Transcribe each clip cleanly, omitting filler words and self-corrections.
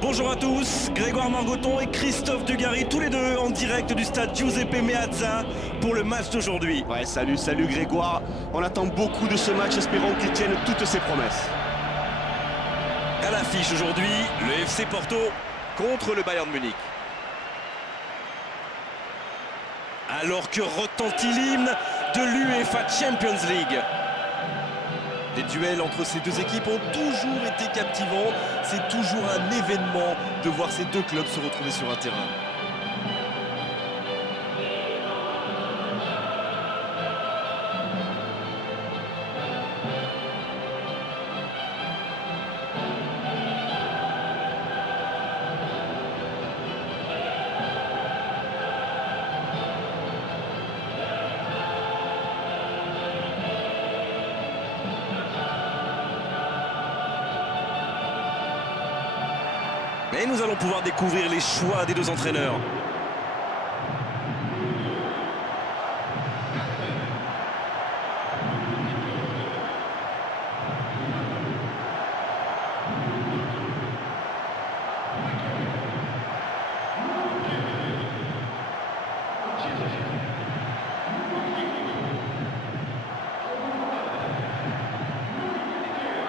Bonjour à tous, Grégoire Margoton et Christophe Dugarry, tous les deux en direct du stade Giuseppe Meazza pour le match d'aujourd'hui. Ouais, salut Grégoire. On attend beaucoup de ce match, espérons qu'il tienne toutes ses promesses. À l'affiche aujourd'hui, le FC Porto contre le Bayern Munich. Alors que retentit l'hymne de l'UEFA Champions League. Les duels entre ces deux équipes ont toujours été captivants. C'est toujours un événement de voir ces deux clubs se retrouver sur un terrain. Et nous allons pouvoir découvrir les choix des deux entraîneurs.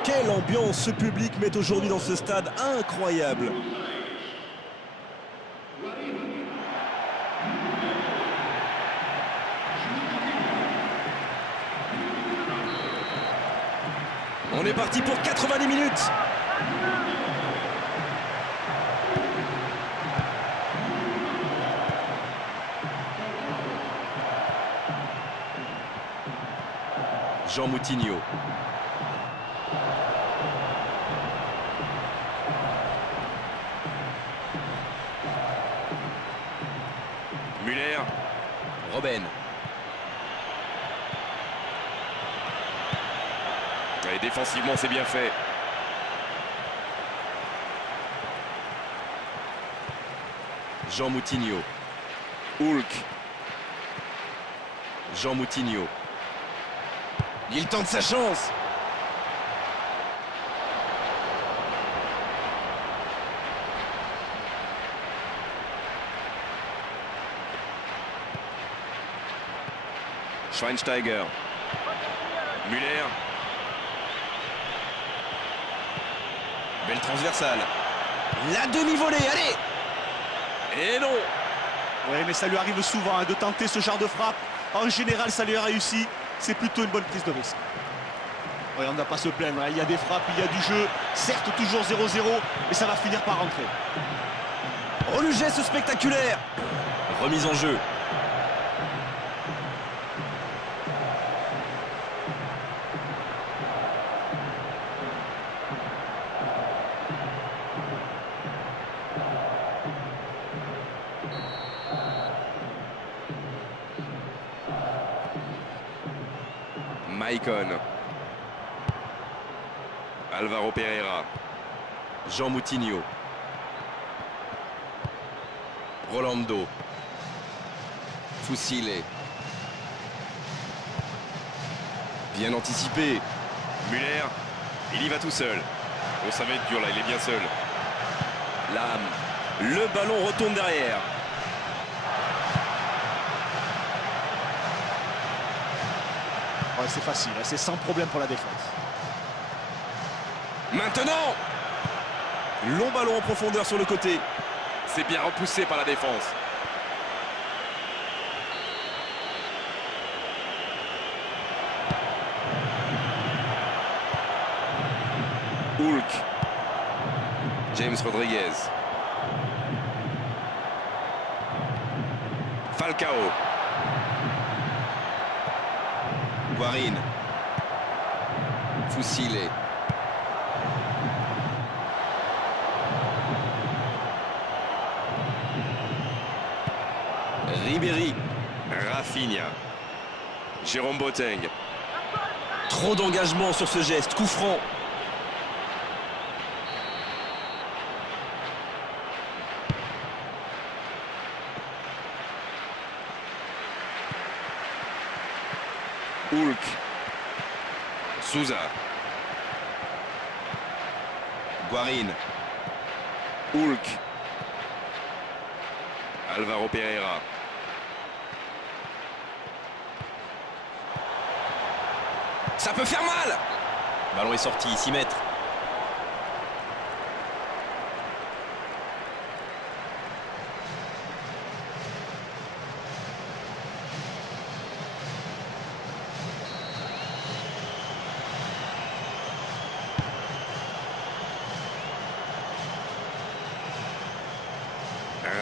Quelle ambiance ce public met aujourd'hui dans ce stade incroyable. On est parti pour 90 minutes. Jean Moutinho. Müller. Robben. Et défensivement, c'est bien fait. Jean Moutinho. Hulk. Jean Moutinho. Il tente sa chance. Schweinsteiger. Müller. Belle transversale. La demi-volée, allez! Et non! Oui, mais ça lui arrive souvent de tenter ce genre de frappe. En général, ça lui a réussi. C'est plutôt une bonne prise de risque. Oui, on ne va pas se plaindre. Il y a des frappes, il y a du jeu. Certes, toujours 0-0, mais ça va finir par rentrer. Oh, le geste spectaculaire! Remise en jeu. Maicon. Alvaro Pereira. Jean Moutinho. Rolando. Fusile. Bien anticipé. Müller. Il y va tout seul. Oh, ça va être dur là, il est bien seul. Lame. Le ballon retourne derrière. Ouais, c'est facile, c'est sans problème pour la défense. Maintenant! Long ballon en profondeur sur le côté. C'est bien repoussé par la défense. Hulk. James Rodriguez. Falcao. Guarín. Fusile. Ribéry. Rafinha. Jérôme Boateng. Trop d'engagement sur ce geste, coup franc. Hulk. Souza. Guarín. Hulk. Alvaro Pereira. Ça peut faire mal. Ballon est sorti, 6 mètres.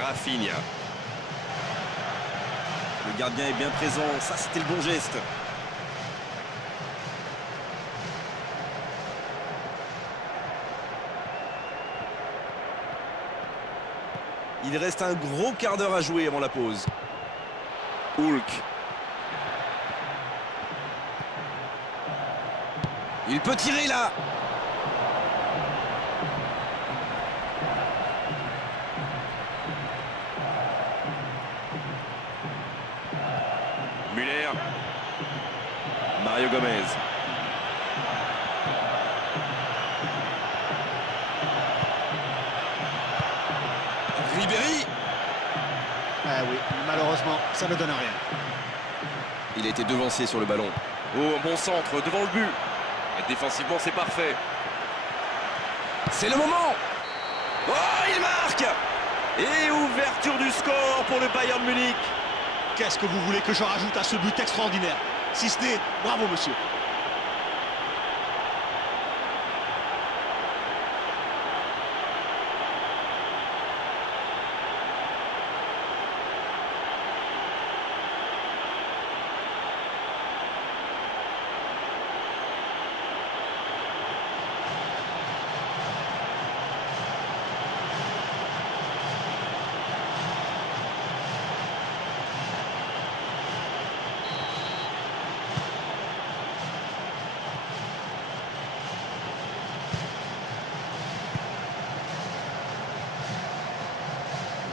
Rafinha. Le gardien est bien présent, ça c'était le bon geste. Il reste un gros quart d'heure à jouer avant la pause. Hulk. Il peut tirer là. Müller. Mario Gomez. Ribéry. Ah oui, malheureusement, ça ne donne rien. Il a été devancé sur le ballon. Oh, un bon centre devant le but. Et défensivement, c'est parfait. C'est le moment. Oh, il marque. Et ouverture du score pour le Bayern Munich. Qu'est-ce que vous voulez que je rajoute à ce but extraordinaire? Si ce n'est, bravo monsieur.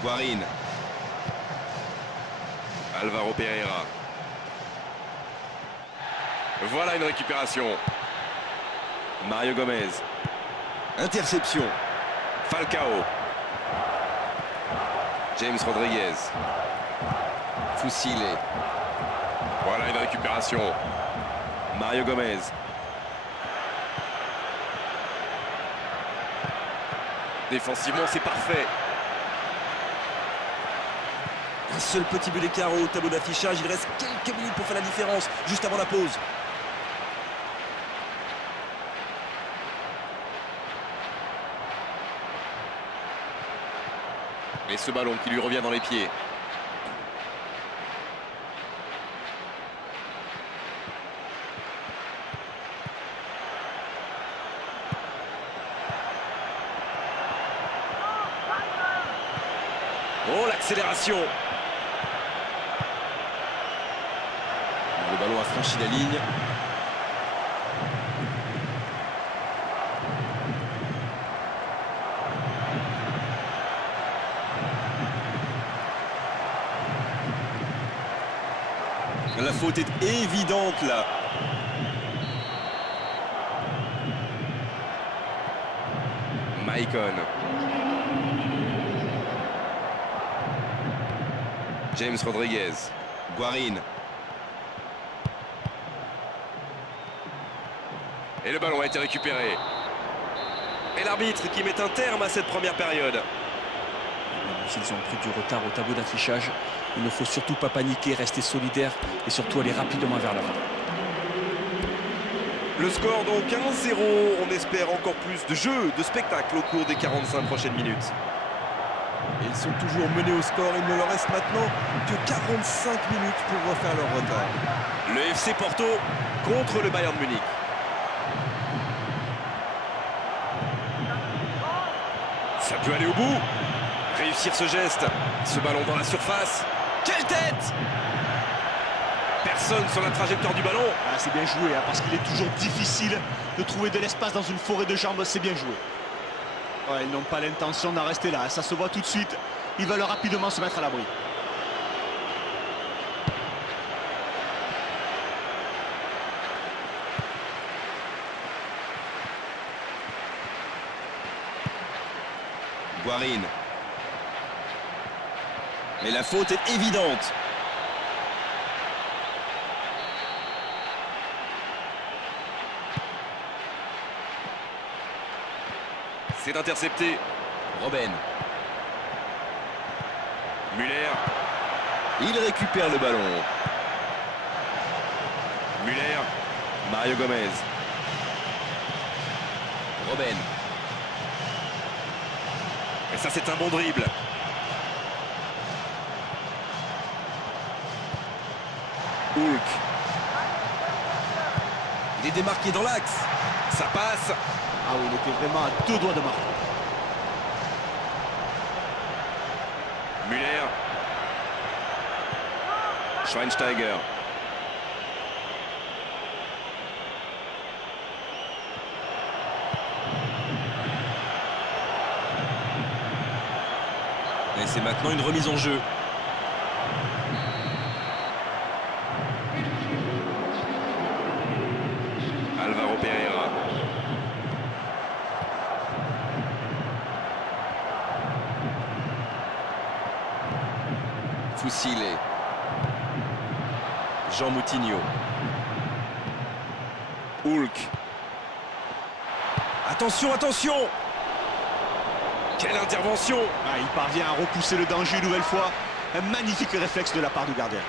Guarín. Alvaro Pereira. Voilà une récupération. Mario Gomez. Interception. Falcao. James Rodriguez. Fusile. Voilà une récupération. Mario Gomez. Défensivement, c'est parfait. Un seul petit but d'écart au tableau d'affichage. Il reste quelques minutes pour faire la différence, juste avant la pause. Et ce ballon qui lui revient dans les pieds. Oh, l'accélération. Le ballon a franchi la ligne. La faute est évidente là. Maicon. James Rodriguez. Guarín. Et le ballon a été récupéré. Et l'arbitre qui met un terme à cette première période. S'ils ont pris du retard au tableau d'affichage, il ne faut surtout pas paniquer, rester solidaire et surtout aller rapidement vers l'avant. Le score donc 1-0. On espère encore plus de jeu, de spectacle au cours des 45 prochaines minutes. Ils sont toujours menés au score. Il ne leur reste maintenant que 45 minutes pour refaire leur retard. Le FC Porto contre le Bayern Munich. Ça peut aller au bout. Réussir ce geste. Ce ballon dans la surface. Quelle tête! Personne sur la trajectoire du ballon. Ah, c'est bien joué, hein, parce qu'il est toujours difficile de trouver de l'espace dans une forêt de jambes. C'est bien joué. Ouais, ils n'ont pas l'intention d'en rester là. Ça se voit tout de suite. Ils veulent rapidement se mettre à l'abri. Guarin. Mais la faute est évidente. C'est intercepté. Robben. Müller. Il récupère le ballon. Müller. Mario Gomez. Robben. Et ça, c'est un bon dribble. Hulk. Il est démarqué dans l'axe. Ça passe. Ah oui, il était vraiment à 2 doigts de marquer. Müller. Schweinsteiger. Et c'est maintenant une remise en jeu. Alvaro Pereira. Foussile. Jean Moutinho. Hulk. Attention, attention! Quelle intervention! Ah, il parvient à repousser le danger une nouvelle fois. Un magnifique réflexe de la part du gardien.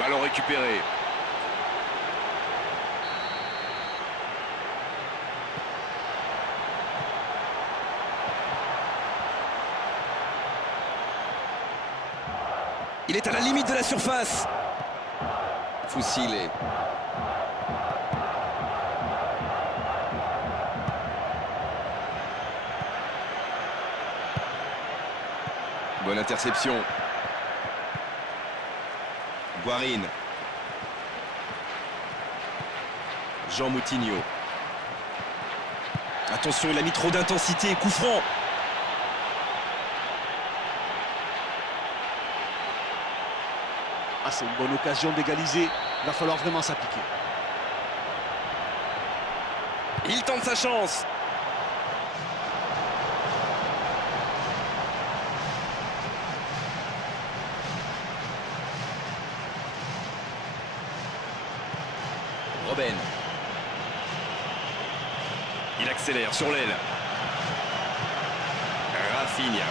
Ballon récupéré. Il est à la limite de la surface. Foussile. Bonne interception. Guarin. Jean Moutinho. Attention, il a mis trop d'intensité. Coup franc. Ah, c'est une bonne occasion d'égaliser. Il va falloir vraiment s'appliquer. Il tente sa chance. Robben. Il accélère sur l'aile. Rafinha.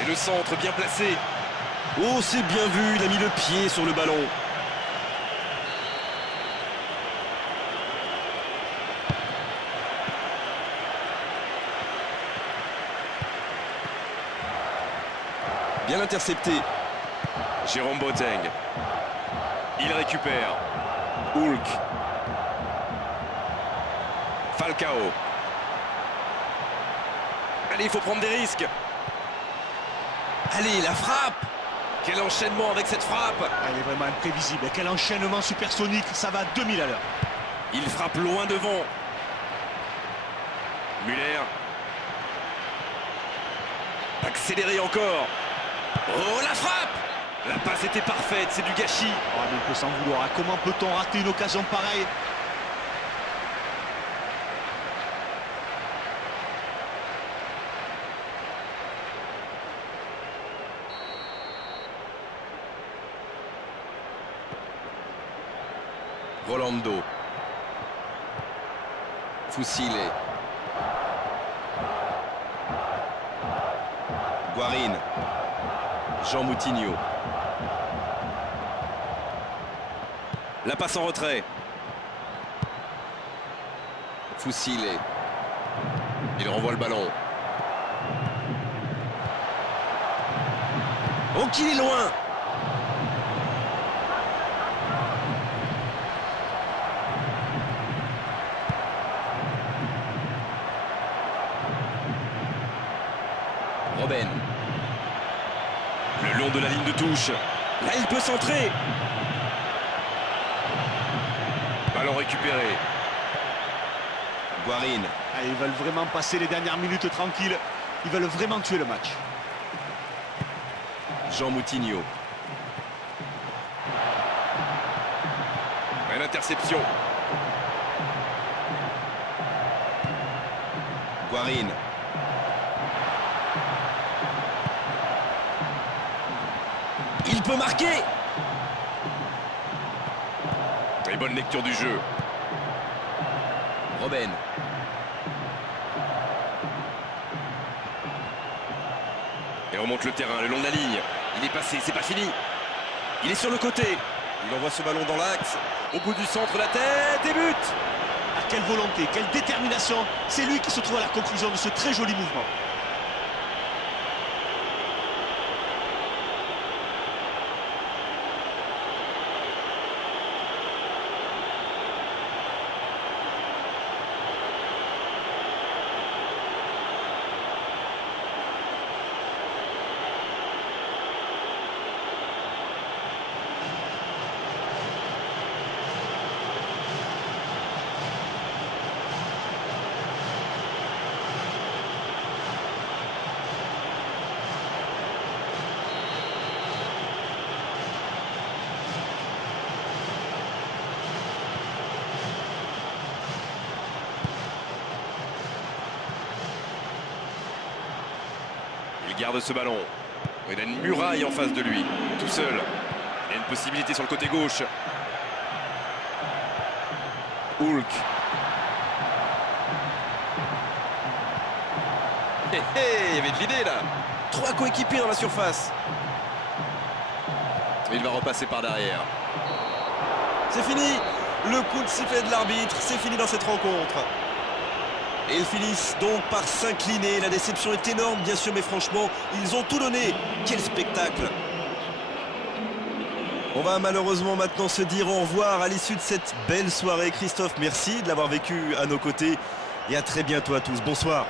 Et le centre bien placé. Oh, c'est bien vu, il a mis le pied sur le ballon. Bien intercepté. Jérôme Boateng. Il récupère. Hulk. Falcao. Allez, il faut prendre des risques. Allez, la frappe. Quel enchaînement avec cette frappe. Ah, il est vraiment imprévisible. Quel enchaînement supersonique. Ça va à 2000 à l'heure. Il frappe loin devant. Müller. Accéléré encore. Oh, la frappe. La passe était parfaite, c'est du gâchis. Oh, mais on peut s'en vouloir. Comment peut-on rater une occasion pareille? Rolando. Foussile. Guarin. Jean Moutinho. La passe en retrait. Foussile. Il renvoie le ballon. Oh, qu'il est loin. Robben. Le long de la ligne de touche. Là, il peut centrer. Ballon récupéré. Guarin. Ah, ils veulent vraiment passer les dernières minutes tranquilles. Ils veulent vraiment tuer le match. Jean Moutinho. Une interception. Guarin. Il peut marquer. Très bonne lecture du jeu. Robben. Et remonte le terrain le long de la ligne. Il est passé, c'est pas fini. Il est sur le côté. Il envoie ce ballon dans l'axe. Au bout du centre, la tête et but. Ah, quelle volonté, quelle détermination. C'est lui qui se trouve à la conclusion de ce très joli mouvement. Il garde ce ballon. Il a une muraille en face de lui, tout seul. Il y a une possibilité sur le côté gauche. Hulk. Il y avait de l'idée là. 3 coéquipiers dans la surface. Il va repasser par derrière. C'est fini. Le coup de sifflet de l'arbitre, c'est fini dans cette rencontre. Et ils finissent donc par s'incliner. La déception est énorme, bien sûr, mais franchement, ils ont tout donné. Quel spectacle! On va malheureusement maintenant se dire au revoir à l'issue de cette belle soirée. Christophe, merci de l'avoir vécu à nos côtés. Et à très bientôt à tous. Bonsoir.